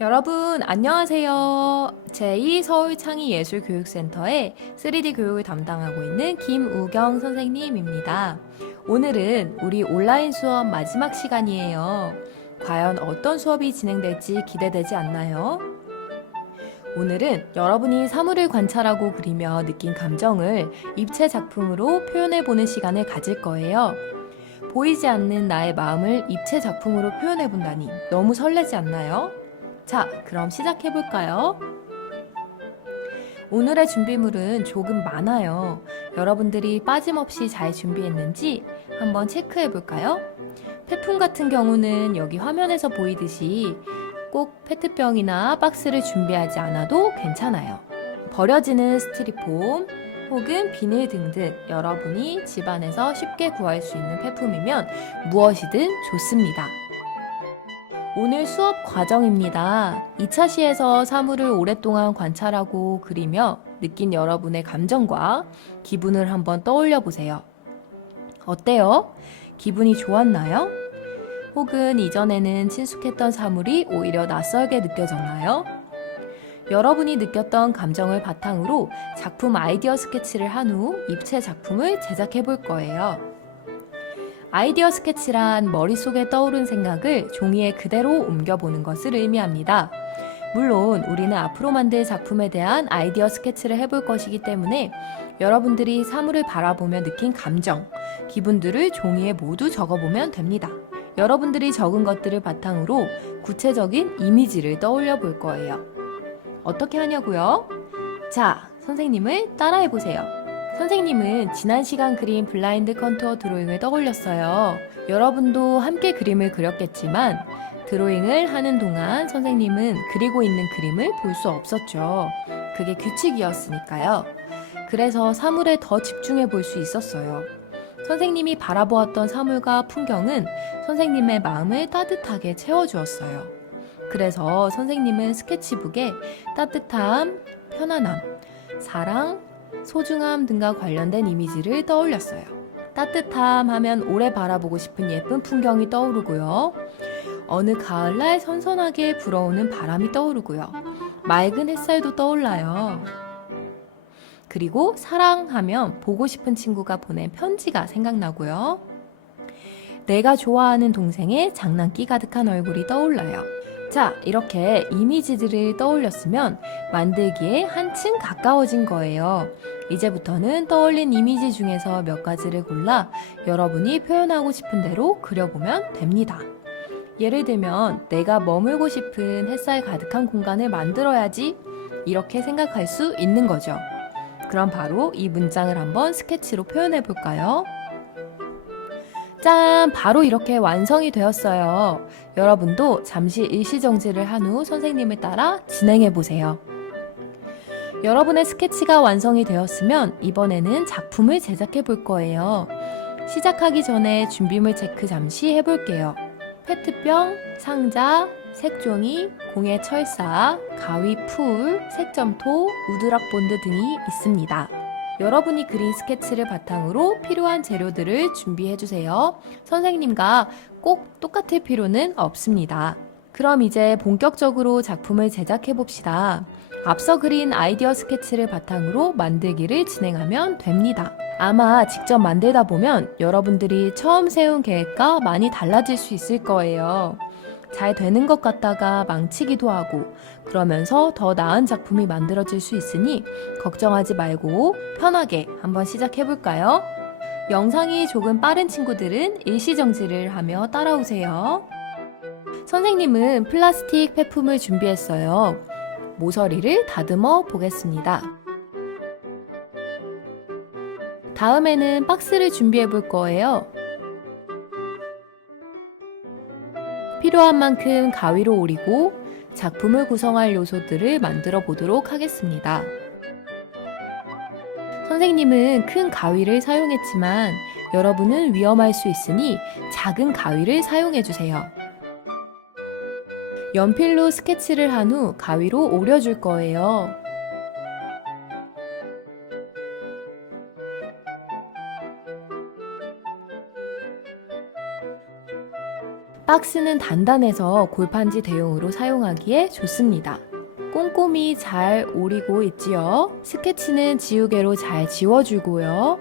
여러분, 안녕하세요. 제2서울창의예술교육센터의 3D 교육을 담당하고 있는 김우경 선생님입니다. 오늘은 우리 온라인 수업 마지막 시간이에요. 과연 어떤 수업이 진행될지 기대되지 않나요? 오늘은 여러분이 사물을 관찰하고 그리며 느낀 감정을 입체 작품으로 표현해보는 시간을 가질 거예요. 보이지 않는 나의 마음을 입체 작품으로 표현해본다니 너무 설레지 않나요? 자, 그럼 시작해볼까요? 오늘의 준비물은 조금 많아요. 여러분들이 빠짐없이 잘 준비했는지 한번 체크해볼까요? 폐품 같은 경우는 여기 화면에서 보이듯이 꼭 페트병이나 박스를 준비하지 않아도 괜찮아요. 버려지는 스티로폼 혹은 비닐 등등 여러분이 집안에서 쉽게 구할 수 있는 폐품이면 무엇이든 좋습니다. 오늘 수업 과정입니다. 2차 시에서 사물을 오랫동안 관찰하고 그리며 느낀 여러분의 감정과 기분을 한번 떠올려 보세요. 어때요? 기분이 좋았나요? 혹은 이전에는 친숙했던 사물이 오히려 낯설게 느껴졌나요? 여러분이 느꼈던 감정을 바탕으로 작품 아이디어 스케치를 한 후 입체 작품을 제작해 볼 거예요. 아이디어 스케치란 머릿속에 떠오른 생각을 종이에 그대로 옮겨보는 것을 의미합니다. 물론 우리는 앞으로 만들 작품에 대한 아이디어 스케치를 해볼 것이기 때문에 여러분들이 사물을 바라보며 느낀 감정, 기분들을 종이에 모두 적어보면 됩니다. 여러분들이 적은 것들을 바탕으로 구체적인 이미지를 떠올려 볼 거예요. 어떻게 하냐고요? 자, 선생님을 따라해보세요. 선생님은 지난 시간 그린 블라인드 컨투어 드로잉을 떠올렸어요. 여러분도 함께 그림을 그렸겠지만 드로잉을 하는 동안 선생님은 그리고 있는 그림을 볼 수 없었죠. 그게 규칙이었으니까요. 그래서 사물에 더 집중해 볼 수 있었어요. 선생님이 바라보았던 사물과 풍경은 선생님의 마음을 따뜻하게 채워주었어요. 그래서 선생님은 스케치북에 따뜻함, 편안함, 사랑, 소중함 등과 관련된 이미지를 떠올렸어요. 따뜻함 하면 오래 바라보고 싶은 예쁜 풍경이 떠오르고요. 어느 가을날 선선하게 불어오는 바람이 떠오르고요. 맑은 햇살도 떠올라요. 그리고 사랑하면 보고 싶은 친구가 보낸 편지가 생각나고요. 내가 좋아하는 동생의 장난기 가득한 얼굴이 떠올라요. 자, 이렇게 이미지들을 떠올렸으면 만들기에 한층 가까워진 거예요. 이제부터는 떠올린 이미지 중에서 몇 가지를 골라 여러분이 표현하고 싶은 대로 그려보면 됩니다. 예를 들면 내가 머물고 싶은 햇살 가득한 공간을 만들어야지 이렇게 생각할 수 있는 거죠. 그럼 바로 이 문장을 한번 스케치로 표현해 볼까요? 짠! 바로 이렇게 완성이 되었어요. 여러분도 잠시 일시정지를 한 후 선생님을 따라 진행해 보세요. 여러분의 스케치가 완성이 되었으면 이번에는 작품을 제작해 볼 거예요. 시작하기 전에 준비물 체크 잠시 해볼게요. 페트병, 상자, 색종이, 공예 철사, 가위 풀, 색점토, 우드락 본드 등이 있습니다. 여러분이 그린 스케치를 바탕으로 필요한 재료들을 준비해주세요. 선생님과 꼭 똑같을 필요는 없습니다. 그럼 이제 본격적으로 작품을 제작해봅시다. 앞서 그린 아이디어 스케치를 바탕으로 만들기를 진행하면 됩니다. 아마 직접 만들다 보면 여러분들이 처음 세운 계획과 많이 달라질 수 있을 거예요. 잘 되는 것 같다가 망치기도 하고 그러면서 더 나은 작품이 만들어질 수 있으니 걱정하지 말고 편하게 한번 시작해볼까요? 영상이 조금 빠른 친구들은 일시정지를 하며 따라오세요. 선생님은 플라스틱 폐품을 준비했어요. 모서리를 다듬어 보겠습니다. 다음에는 박스를 준비해 볼 거예요. 필요한 만큼 가위로 오리고 작품을 구성할 요소들을 만들어 보도록 하겠습니다. 선생님은 큰 가위를 사용했지만 여러분은 위험할 수 있으니 작은 가위를 사용해 주세요. 연필로 스케치를 한 후 가위로 오려줄 거예요. 박스는 단단해서 골판지 대용으로 사용하기에 좋습니다. 꼼꼼히 잘 오리고 있지요. 스케치는 지우개로 잘 지워주고요.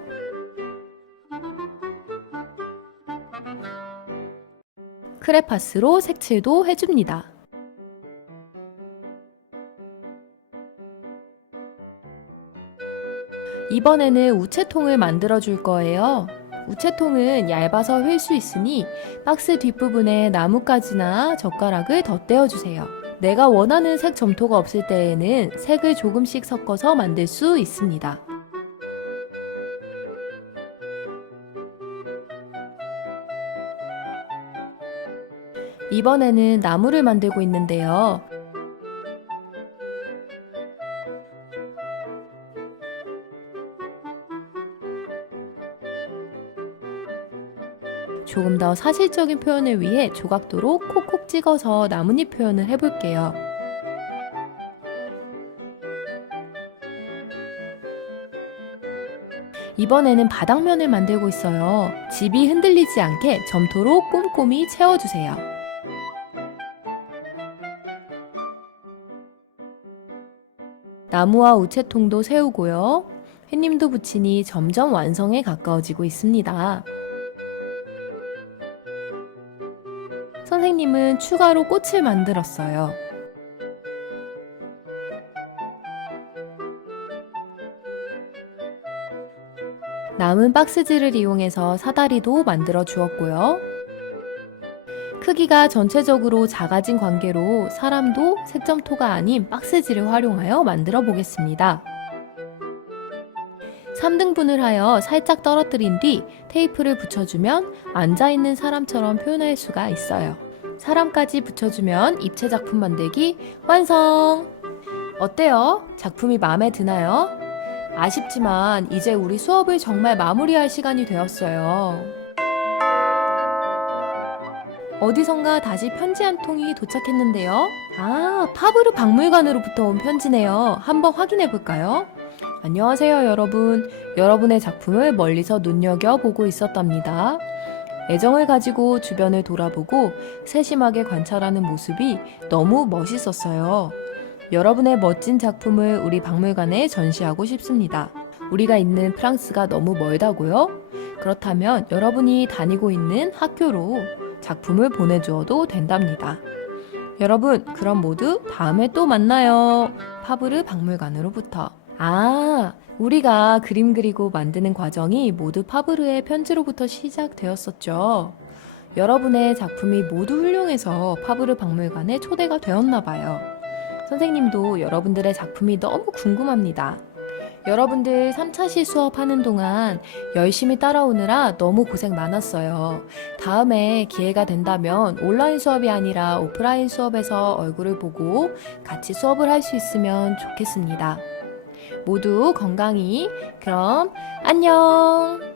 크레파스로 색칠도 해줍니다. 이번에는 우체통을 만들어 줄 거예요. 우체통은 얇아서 휠 수 있으니 박스 뒷부분에 나뭇가지나 젓가락을 덧대어 주세요. 내가 원하는 색 점토가 없을 때에는 색을 조금씩 섞어서 만들 수 있습니다. 이번에는 나무를 만들고 있는데요. 조금 더 사실적인 표현을 위해 조각도로 콕콕 찍어서 나뭇잎 표현을 해볼게요. 이번에는 바닥면을 만들고 있어요. 집이 흔들리지 않게 점토로 꼼꼼히 채워주세요. 나무와 우체통도 세우고요. 햇님도 붙이니 점점 완성에 가까워지고 있습니다. 선생님은 추가로 꽃을 만들었어요. 남은 박스지를 이용해서 사다리도 만들어 주었고요. 크기가 전체적으로 작아진 관계로 사람도 색점토가 아닌 박스지를 활용하여 만들어 보겠습니다. 3등분을 하여 살짝 떨어뜨린 뒤 테이프를 붙여주면 앉아있는 사람처럼 표현할 수가 있어요. 사람까지 붙여주면 입체 작품 만들기 완성! 어때요? 작품이 마음에 드나요? 아쉽지만 이제 우리 수업을 정말 마무리할 시간이 되었어요. 어디선가 다시 편지 한 통이 도착했는데요. 아, 파브르 박물관으로부터 온 편지네요. 한번 확인해 볼까요? 안녕하세요, 여러분. 여러분의 작품을 멀리서 눈여겨보고 있었답니다. 애정을 가지고 주변을 돌아보고 세심하게 관찰하는 모습이 너무 멋있었어요. 여러분의 멋진 작품을 우리 박물관에 전시하고 싶습니다. 우리가 있는 프랑스가 너무 멀다고요? 그렇다면 여러분이 다니고 있는 학교로 작품을 보내주어도 된답니다. 여러분, 그럼 모두 다음에 또 만나요. 파브르 박물관으로부터. 아, 우리가 그림 그리고 만드는 과정이 모두 파브르의 편지로부터 시작되었었죠. 여러분의 작품이 모두 훌륭해서 파브르 박물관에 초대가 되었나 봐요. 선생님도 여러분들의 작품이 너무 궁금합니다. 여러분들 3차시 수업하는 동안 열심히 따라오느라 너무 고생 많았어요. 다음에 기회가 된다면 온라인 수업이 아니라 오프라인 수업에서 얼굴을 보고 같이 수업을 할 수 있으면 좋겠습니다. 모두 건강히. 그럼 안녕!